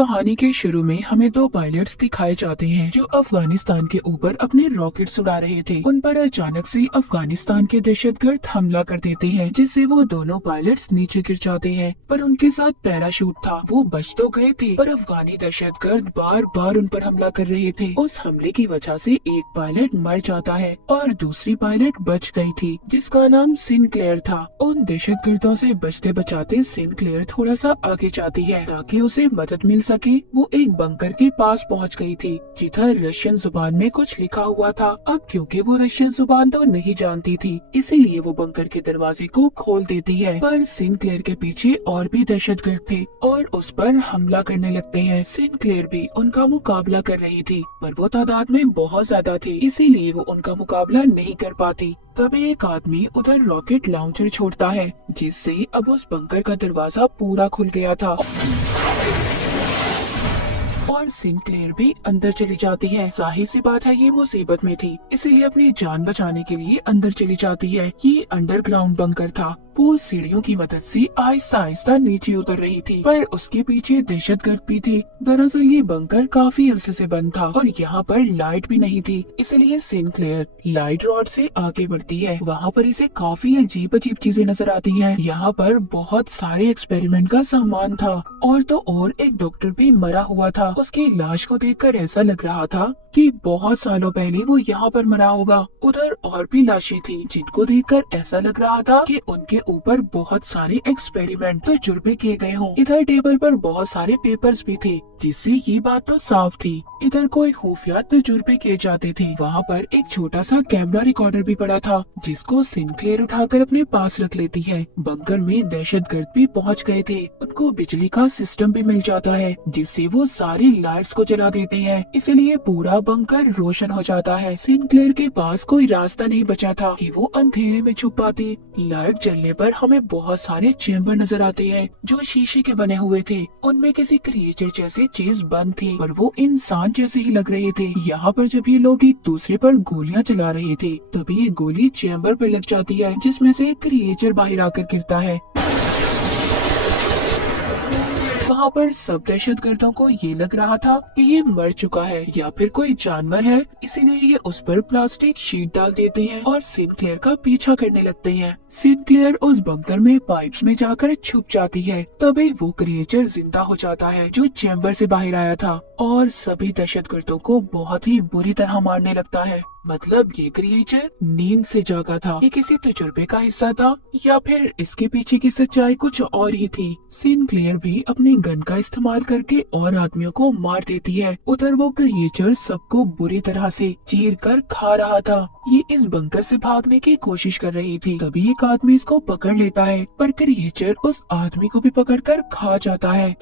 कहानी के शुरू में हमें दो पायलट्स दिखाए जाते हैं जो अफगानिस्तान के ऊपर अपने रॉकेट्स उड़ा रहे थे। उन पर अचानक से अफगानिस्तान के दहशतगर्द हमला कर देते हैं, जिससे वो दोनों पायलट्स नीचे गिर जाते हैं। पर उनके साथ पैराशूट था, वो बच तो गए थे, पर अफगानी दहशतगर्द बार बार उन पर हमला कर रहे थे। उस हमले की वजह से एक पायलट मर जाता है और दूसरी पायलट बच गई थी, जिसका नाम सिनक्लेयर था। उन दहशतगर्दों से बचते बचाते सिनक्लेयर थोड़ा सा आगे जाती है ताकि उसे मदद मिल सके। वो एक बंकर के पास पहुंच गई थी जिधर रशियन जुबान में कुछ लिखा हुआ था। अब क्योंकि वो रशियन जुबान तो नहीं जानती थी, इसीलिए वो बंकर के दरवाजे को खोल देती है। पर सिनक्लेयर के पीछे और भी दहशतगर्द थे और उस पर हमला करने लगते हैं। सिनक्लेयर भी उनका मुकाबला कर रही थी, पर वो तादाद में बहुत ज्यादा थे, इसीलिए वो उनका मुकाबला नहीं कर पाती। तभी एक आदमी उधर रॉकेट लॉन्चर छोड़ता है, जिससे अब उस बंकर का दरवाजा पूरा खुल गया था और सिनक्लेयर भी अंदर चली जाती है। जाहिर सी बात है ये मुसीबत में थी, इसीलिए अपनी जान बचाने के लिए अंदर चली जाती है। ये अंडरग्राउंड बंकर था। वो सीढ़ियों की मदद से आहिस्ता आहिस्ता नीचे उतर रही थी, पर उसके पीछे दहशतगर्द भी थे। दरअसल ये बंकर काफी अरसे से बंद था और यहाँ पर लाइट भी नहीं थी, इसलिए सिनक्लेयर लाइट रॉड से आगे बढ़ती है। वहाँ पर इसे काफी अजीब अजीब चीजें नजर आती हैं। यहाँ पर बहुत सारे एक्सपेरिमेंट का सामान था और तो और एक डॉक्टर भी मरा हुआ था। उसकी लाश को देखकर ऐसा लग रहा था कि बहुत सालों पहले वो यहाँ पर मरा होगा। उधर और भी लाशें थी जिनको देखकर ऐसा लग रहा था कि उनके ऊपर बहुत सारे एक्सपेरिमेंट तजुर्बे किए गए हों। इधर टेबल पर बहुत सारे पेपर्स भी थे, जिससे ये बात तो साफ थी इधर कोई खुफिया तजुर्बे किए जाते थे। वहाँ पर एक छोटा सा कैमरा रिकॉर्डर भी पड़ा था, जिसको सिनक्लेयर उठाकर अपने पास रख लेती है। बंकर में दहशतगर्द भी पहुँच गए थे। उनको बिजली का सिस्टम भी मिल जाता है, जिससे वो सारी लाइट्स को जला देते हैं, इसलिए पूरा बंकर रोशन हो जाता है। सिनक्लेयर के पास कोई रास्ता नहीं बचा था कि वो अंधेरे में छुप पाती। लाइट जलने पर हमें बहुत सारे चेम्बर नजर आते हैं जो शीशे के बने हुए थे। उनमें किसी क्रिएचर जैसी चीज बंद थी, पर वो इंसान जैसे ही लग रहे थे। यहाँ पर जब ये लोग एक दूसरे पर गोलियां चला रहे थे, तभी ये गोली चेम्बर पे लग जाती है, जिसमें से एक क्रिएचर बाहर आकर गिरता है। वहाँ पर सब दहशतगर्दों को ये लग रहा था कि ये मर चुका है या फिर कोई जानवर है, इसीलिए ये उस पर प्लास्टिक शीट डाल देते हैं और सिनक्लेयर का पीछा करने लगते हैं। सिनक्लेयर उस बंकर में पाइप्स में जाकर छुप जाती है। तभी वो क्रिएचर जिंदा हो जाता है जो चैम्बर से बाहर आया था और सभी दहशतगर्दों को बहुत ही बुरी तरह मारने लगता है। मतलब ये क्रिएचर नींद से जागा था, ये किसी तजुर्बे का हिस्सा था या फिर इसके पीछे की सच्चाई कुछ और ही थी। सिनक्लेयर भी अपनी गन का इस्तेमाल करके और आदमियों को मार देती है। उधर वो क्रिएचर सबको बुरी तरह से चीर कर खा रहा था। ये इस बंकर से भागने की कोशिश कर रही थी, तभी एक आदमी इसको पकड़ लेता है, पर क्रिएचर उस आदमी को भी पकड़कर खा जाता है।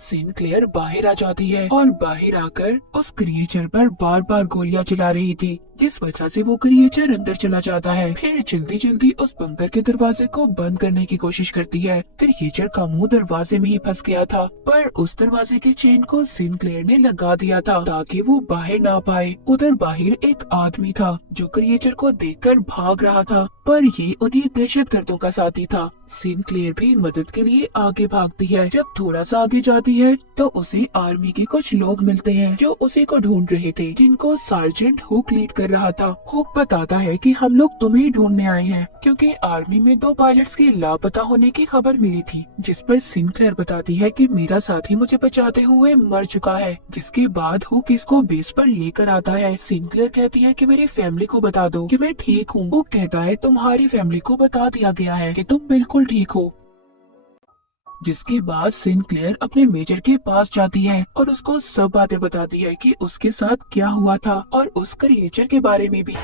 सिनक्लेयर बाहर आ जाती है और बाहर आकर उस क्रिएचर पर बार बार गोलियां चला रही थी, जिस वजह से वो क्रिएचर अंदर चला जाता है। फिर जल्दी जल्दी उस बंकर के दरवाजे को बंद करने की कोशिश करती है। क्रिएचर का मुंह दरवाजे में ही फंस गया था, पर उस दरवाजे के चेन को सिनक्लेयर ने लगा दिया था ताकि वो बाहर ना पाए। उधर बाहर एक आदमी था जो क्रिएचर को देखकर भाग रहा था, पर ये उन्हीं दहशतगर्दों का साथी था। सिनक्लेयर भी मदद के लिए आगे भागती है। जब थोड़ा सा आगे जाती है तो उसे आर्मी के कुछ लोग मिलते हैं जो उसी को ढूंढ रहे थे, जिनको सार्जेंट हुक लीड कर रहा था। हुक बताता है कि हम लोग तुम्हें ढूंढने आए हैं क्योंकि आर्मी में 2 पायलट्स के लापता होने की खबर मिली थी, जिस पर सिनक्लेयर बताती है कि मेरा साथी मुझे बचाते हुए मर चुका है। जिसके बाद हुक इसको बेस पर लेकर आता है। सिनक्लेयर कहती है कि मेरी फैमिली को बता दो कि मैं ठीक हूँ। हुक कहता है तुम्हारी फैमिली को बता दिया गया है कि तुम बिल्कुल ठीक हो। जिसके बाद सिनक्लेयर अपने मेजर के पास जाती है और उसको सब बातें बताती है कि उसके साथ क्या हुआ था और उस क्रिएचर के बारे में भी।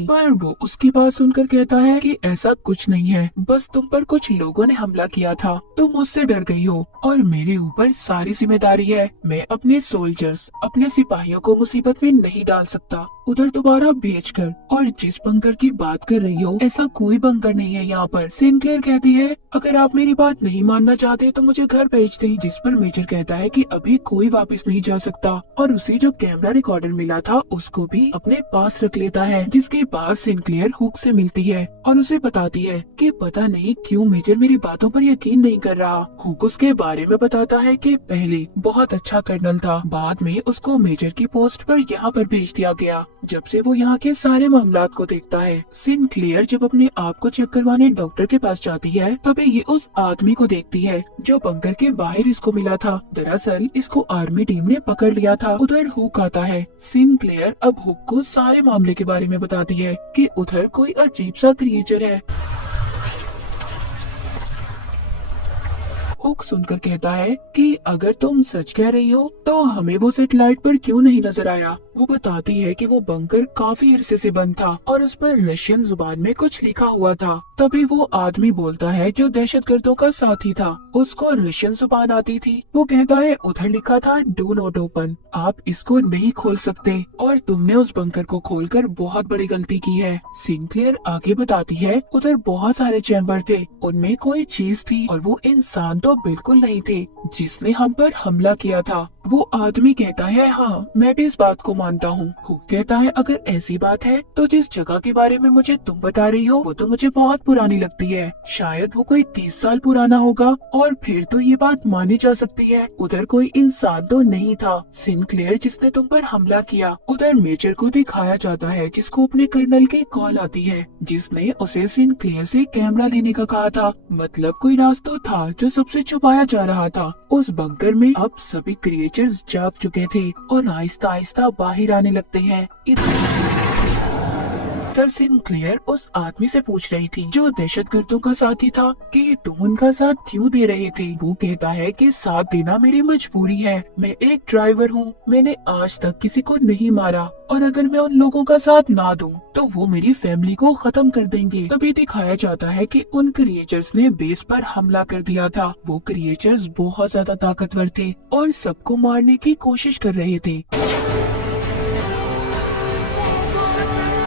पर वो उसकी बात सुनकर कहता है कि ऐसा कुछ नहीं है, बस तुम पर कुछ लोगों ने हमला किया था, तुम मुझसे डर गई हो और मेरे ऊपर सारी जिम्मेदारी है। मैं अपने सोल्जर्स, अपने सिपाहियों को मुसीबत में नहीं डाल सकता। उधर दोबारा भेजकर, और जिस बंकर की बात कर रही हो ऐसा कोई बंकर नहीं है यहाँ पर। सिनक्लेयर कहती है अगर आप मेरी बात नहीं मानना चाहते तो मुझे घर भेज दें। जिस पर मेजर कहता है कि अभी कोई वापस नहीं जा सकता और उसे जो कैमरा रिकॉर्डर मिला था उसको भी अपने पास रख लेता है। जिसके इसके बाद सिंक्लेयर हुक से मिलती है और उसे बताती है कि पता नहीं क्यों मेजर मेरी बातों पर यकीन नहीं कर रहा। हुक उसके बारे में बताता है कि पहले बहुत अच्छा कर्नल था, बाद में उसको मेजर की पोस्ट पर यहाँ पर भेज दिया गया। जब से वो यहाँ के सारे मामलात को देखता है। सिंक्लेयर जब अपने आप को चेक करवाने डॉक्टर के पास जाती है तभी ये उस आदमी को देखती है जो बंकर के बाहर इसको मिला था। दरअसल इसको आर्मी टीम ने पकड़ लिया था। उधर हुक आता है। सिंक्लेयर अब हुक को सारे मामले के बारे में बताती है कि उधर कोई अजीब सा क्रिएचर है। हुक सुनकर कहता है कि अगर तुम सच कह रही हो तो हमें वो सैटेलाइट पर क्यों नहीं नजर आया। वो बताती है कि वो बंकर काफी अरसे से बंद था और उस पर रशियन जुबान में कुछ लिखा हुआ था। तभी वो आदमी बोलता है जो दहशतगर्दों का साथी था, उसको रशियन जुबान आती थी। वो कहता है उधर लिखा था डू नॉट ओपन, आप इसको नहीं खोल सकते और तुमने उस बंकर को खोलकर बहुत बड़ी गलती की है। सिंक्लेयर आगे बताती है उधर बहुत सारे चैम्बर थे, उनमें कोई चीज थी और वो इंसान तो बिल्कुल नहीं थे जिसने हम पर हमला किया था। वो आदमी कहता है हाँ मैं भी इस बात को मानता हूँ। हुक कहता है अगर ऐसी बात है तो जिस जगह के बारे में मुझे तुम बता रही हो वो तो मुझे बहुत पुरानी लगती है, शायद वो कोई 30 साल पुराना होगा और फिर तो ये बात मानी जा सकती है। उधर कोई इंसान तो नहीं था सिंक्लेयर जिसने तुम पर हमला किया। उधर मेजर को दिखाया जाता है जिसको अपने कर्नल की कॉल आती है जिसने उसे सिंक्लेयर से कैमरा लेने का कहा था। मतलब कोई राज तो था जो सबसे छुपाया जा रहा था। उस बंकर में अब सभी क्रिएचर्स जाग चुके थे और आहिस्ता आहिस्ता बाहर आने लगते हैं। इधर सिंक्लेयर उस आदमी से पूछ रही थी जो दहशतगर्दों का साथी था कि तुम उनका साथ क्यों दे रहे थे। वो कहता है कि साथ देना मेरी मजबूरी है, मैं एक ड्राइवर हूँ, मैंने आज तक किसी को नहीं मारा और अगर मैं उन लोगों का साथ ना दूं तो वो मेरी फैमिली को खत्म कर देंगे। तभी दिखाया जाता है कि उन क्रिएचर्स ने बेस पर हमला कर दिया था। वो क्रिएचर्स बहुत ज्यादा ताकतवर थे और सबको मारने की कोशिश कर रहे थे।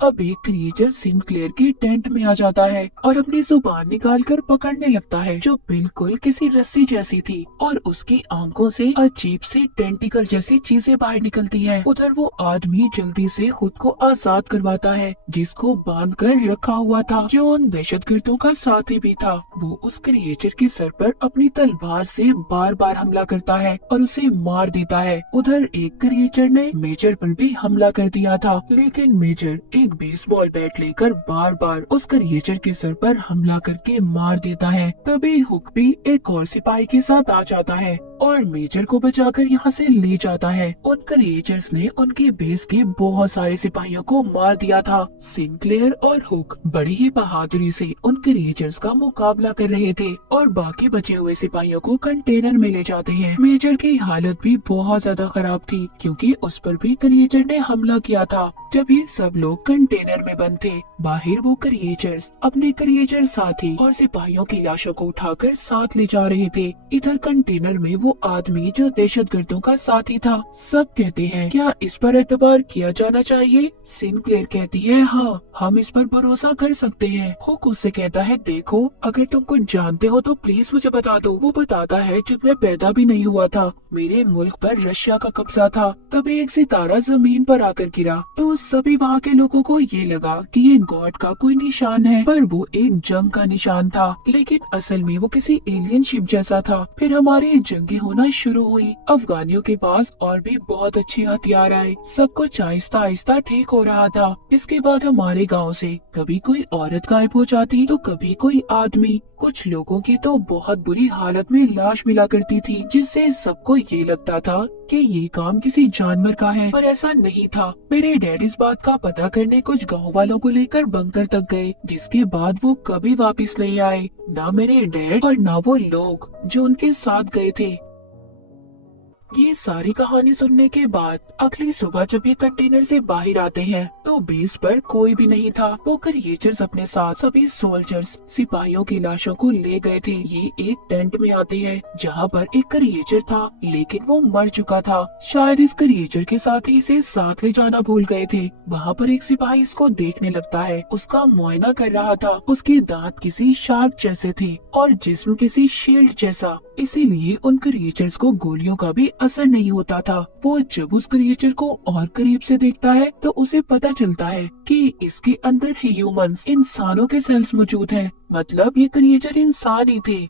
अब एक क्रिएचर सिंक्लेयर की टेंट में आ जाता है और अपनी जुबान निकालकर पकड़ने लगता है जो बिल्कुल किसी रस्सी जैसी थी और उसकी आंखों से अजीब सी टेंटिकल जैसी चीजें बाहर निकलती हैं। उधर वो आदमी जल्दी से खुद को आजाद करवाता है जिसको बांध कर रखा हुआ था जो उन दहशतगर्दों का साथी भी था। वो उस क्रिएचर के सर पर अपनी तलवार से बार बार हमला करता है और उसे मार देता है। उधर एक क्रिएचर ने मेजर पर भी हमला कर दिया था लेकिन मेजर एक बेसबॉल बैट लेकर बार बार उस क्रिएचर के सर पर हमला करके मार देता है। तभी हुक भी एक और सिपाही के साथ आ जाता है और मेजर को बचाकर यहाँ से ले जाता है। उन क्रिएचर्स ने उनके बेस के बहुत सारे सिपाहियों को मार दिया था। सिंक्लेयर और हुक बड़ी ही बहादुरी से उन क्रिएचर्स का मुकाबला कर रहे थे और बाकी बचे हुए सिपाहियों को कंटेनर में ले जाते हैं। मेजर की हालत भी बहुत ज्यादा खराब थी क्योंकि उस पर भी क्रिएचर ने हमला किया था। जब ये सब लोग कंटेनर में बंद थे, बाहर वो क्रिएचर्स अपने क्रिएचर साथी और सिपाहियों की लाशों को उठाकर साथ ले जा रहे थे। इधर कंटेनर में वो आदमी जो दहशतगर्दों का साथी था। सब कहते हैं क्या इस पर एतबार किया जाना चाहिए। सिंक्लेयर कहती है हाँ हम इस पर भरोसा कर सकते हैं। हुक उससे कहता है देखो अगर तुम कुछ जानते हो तो प्लीज मुझे बता दो। वो बताता है जब मैं पैदा भी नहीं हुआ था मेरे मुल्क पर रशिया का कब्जा था, तभी एक सितारा जमीन पर आकर गिरा तो सभी वहाँ के लोगों को ये लगा कि ये गॉड का कोई निशान है, पर वो एक जंग का निशान था लेकिन असल में वो किसी एलियन शिप जैसा था। फिर हमारी जंगें होना शुरू हुई, अफगानियों के पास और भी बहुत अच्छे हथियार आए, सब कुछ आहिस्ता आहिस्ता ठीक हो रहा था। जिसके बाद हमारे गांव से कभी कोई औरत गायब हो जाती तो कभी कोई आदमी, कुछ लोगों की तो बहुत बुरी हालत में लाश मिला करती थी जिससे सबको ये लगता था कि ये काम किसी जानवर का है, पर ऐसा नहीं था। मेरे डैड इस बात का पता करने कुछ गांव वालों को लेकर बंकर तक गए जिसके बाद वो कभी वापस नहीं आए, ना मेरे डैड और ना वो लोग जो उनके साथ गए थे। ये सारी कहानी सुनने के बाद अगली सुबह जब ये कंटेनर से बाहर आते हैं तो बेस पर कोई भी नहीं था। वो क्रिएचर्स अपने साथ सभी सोल्जर्स सिपाहियों की लाशों को ले गए थे। ये एक टेंट में आते हैं जहाँ पर एक क्रिएचर था लेकिन वो मर चुका था। शायद इस क्रिएचर के साथ ही इसे साथ ले जाना भूल गए थे। वहाँ पर एक सिपाही इसको देखने लगता है, उसका मुआयना कर रहा था। उसके दांत किसी शार्क जैसे थे और जिस्म किसी शील्ड जैसा, इसीलिए उन क्रिएचर्स को गोलियों का भी असर नहीं होता था। वो जब उस क्रिएचर को और करीब से देखता है तो उसे पता चलता है कि इसके अंदर ह्यूमंस इंसानों के सेल्स मौजूद हैं। मतलब ये क्रिएचर इंसान ही थे।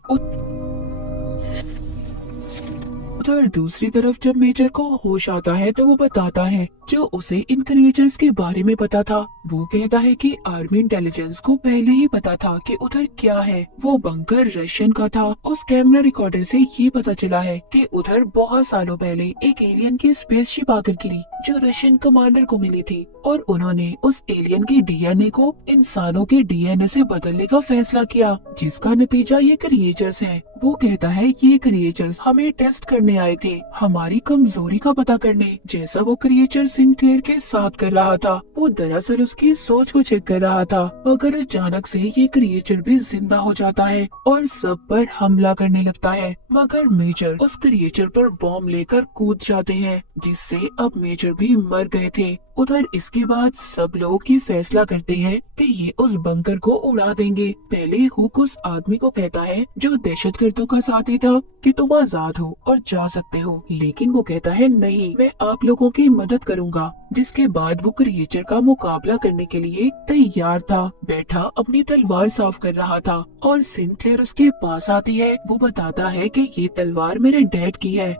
उधर दूसरी तरफ जब मेजर को होश आता है तो वो बताता है जो उसे इन क्रिएचर्स के बारे में पता था। वो कहता है कि आर्मी इंटेलिजेंस को पहले ही पता था कि उधर क्या है। वो बंकर रशियन का था। उस कैमरा रिकॉर्डर से ये पता चला है कि उधर बहुत सालों पहले एक एलियन की स्पेसशिप आकर गिरी जो रशियन कमांडर को मिली थी, और उन्होंने उस एलियन के डीएनए को इंसानों के डीएनए से बदलने का फैसला किया, जिसका नतीजा ये क्रिएचर्स हैं। वो कहता है ये क्रिएचर्स हमें टेस्ट करने आए थे, हमारी कमजोरी का पता करने, जैसा वो क्रिएचर सिंक्लेयर के साथ कर रहा था। वो दरअसल उसकी सोच को चेक कर रहा था, मगर अचानक से ये क्रिएचर भी जिंदा हो जाता है और सब पर हमला करने लगता है। मगर मेजर उस क्रिएचर पर बॉम्ब लेकर कूद जाते हैं, जिससे अब मेजर भी मर गए थे। उधर इसके बाद सब लोग ये फैसला करते हैं कि ये उस बंकर को उड़ा देंगे। पहले हुक उस आदमी को कहता है जो दहशतगर्दों का साथी था कि तुम आजाद हो और जा सकते हो, लेकिन वो कहता है नहीं, मैं आप लोगों की मदद करूंगा। जिसके बाद वो क्रिएचर का मुकाबला करने के लिए तैयार था। बैठा अपनी तलवार साफ कर रहा था और सिंक्लेयर उसके पास आती है। वो बताता है कि ये तलवार मेरे डैड की है।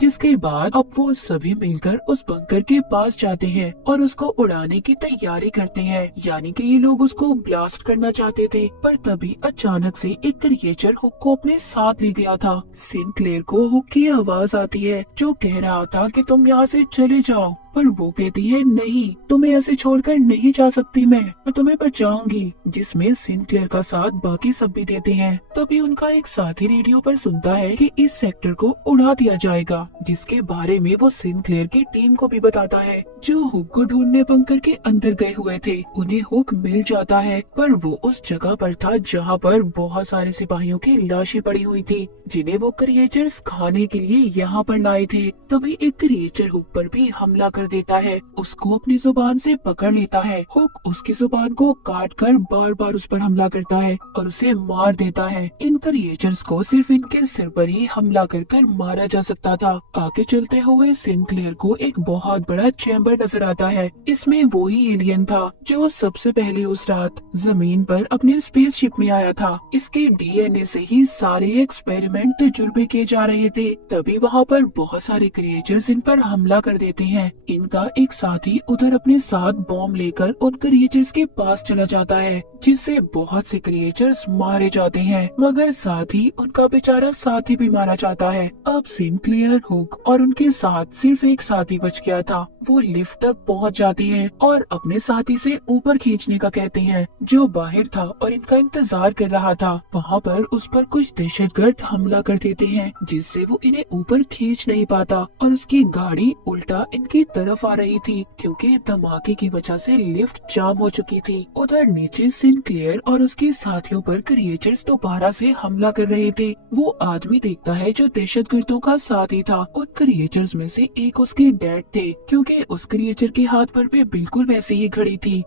जिसके बाद अब वो सभी मिलकर उस बंकर के पास जाते हैं और उसको उड़ाने की तैयारी करते हैं। यानी कि ये लोग उसको ब्लास्ट करना चाहते थे, पर तभी अचानक से एक क्रिएचर हुक को अपने साथ ले गया था। सिंक्लेयर को हुक की आवाज आती है जो कह रहा था कि तुम यहाँ से चले जाओ, पर वो कहती है नहीं, तुम्हें ऐसे छोड़कर नहीं जा सकती, मैं तुम्हें बचाऊंगी। जिसमें सिंक्लेयर का साथ बाकी सब भी देते हैं। तभी उनका एक साथी रेडियो पर सुनता है कि इस सेक्टर को उड़ा दिया जाएगा, जिसके बारे में वो सिंक्लेयर की टीम को भी बताता है जो हुक को ढूंढने बंकर के अंदर गए हुए थे। उन्हें हुक मिल जाता है, पर वो उस जगह पर था जहाँ पर बहुत सारे सिपाहियों की लाशें पड़ी हुई थी, जिन्हें वो क्रिएचर्स खाने के लिए यहाँ पर लाए थे। तभी एक क्रिएचर हुक पर भी हमला कर देता है, उसको अपनी जुबान से पकड़ लेता है। हुक उसकी जुबान को काट कर बार बार उस पर हमला करता है और उसे मार देता है। इन क्रिएचर्स को सिर्फ इनके सिर पर ही हमला कर मारा जा सकता था। आगे चलते हुए सिंक्लेयर को एक बहुत बड़ा चैम्बर नजर आता है। इसमें वो ही एलियन था जो सबसे पहले उस रात जमीन पर अपनी स्पेसशिप में आया था। इसके डीएनए से ही सारे एक्सपेरिमेंट तजुर्बे किए जा रहे थे। तभी वहाँ पर बहुत सारे क्रिएचर्स इन पर हमला कर देते हैं। इनका एक साथी उधर अपने साथ बॉम्ब लेकर उन क्रिएचर्स के पास चला जाता है, जिससे बहुत से क्रिएचर्स मारे जाते हैं, मगर साथ ही उनका बेचारा साथी भी मारा जाता है। अब सिंक्लेयर, हुक और उनके साथ सिर्फ एक साथी बच गया था। वो लिफ्ट तक पहुंच जाते हैं और अपने साथी से ऊपर खींचने का कहते हैं, जो बाहर था और इनका इंतजार कर रहा था। वहाँ पर उस पर कुछ दहशतगर्द हमला कर देते हैं, जिससे वो इन्हें ऊपर खींच नहीं पाता और उसकी गाड़ी उल्टा इनकी तरफ आ रही थी, क्योंकि धमाके की वजह से लिफ्ट जाम हो चुकी थी। उधर नीचे सिंक्लेयर और उसके साथियों पर क्रिएचर्स दोबारा से हमला कर रहे थे। वो आदमी देखता है जो दहशतगर्दों का साथी था। उन क्रिएचर्स में से एक उसके डैड थे, क्योंकि उस क्रिएचर के हाथ पर भी बिल्कुल वैसे ही घड़ी थी।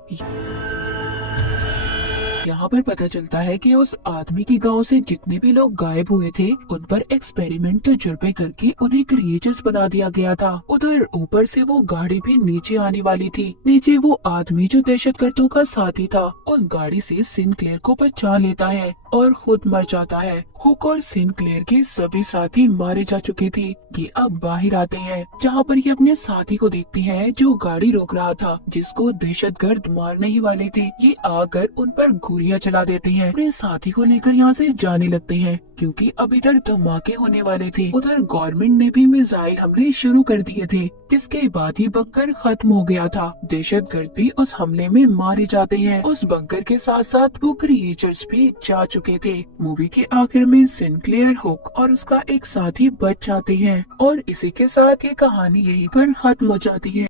यहाँ पर पता चलता है कि उस आदमी के गांव से जितने भी लोग गायब हुए थे, उन पर एक्सपेरिमेंट तजुर्बे करके उन्हें क्रिएचर्स बना दिया गया था। उधर ऊपर से वो गाड़ी भी नीचे आने वाली थी। नीचे वो आदमी जो दहशतगर्दों का साथी था, उस गाड़ी से सिंक्लेयर को बचा लेता है और खुद मर जाता है। हुक और सिंक्लेयर के सभी साथी मारे जा चुके थे। ये अब बाहर आते हैं, जहाँ पर ये अपने साथी को देखते हैं जो गाड़ी रोक रहा था, जिसको दहशतगर्द मारने ही वाले थे। ये आकर उन पर गोलियां चला देते हैं। अपने साथी को लेकर यहाँ से जाने लगते हैं, क्योंकि अब इधर धमाके होने वाले थे। उधर गवर्नमेंट ने भी मिसाइल हमले शुरू कर दिए थे, जिसके बाद ही बंकर खत्म हो गया था। दहशतगर्द भी उस हमले में मारे जाते हैं। उस बंकर के साथ साथ वो क्रिएचर्स भी जा चुके थे। मूवी के आखिर में सिंक्लेयर, हुक और उसका एक साथी बच जाते हैं और इसी के साथ ये कहानी यहीं पर खत्म हो जाती है।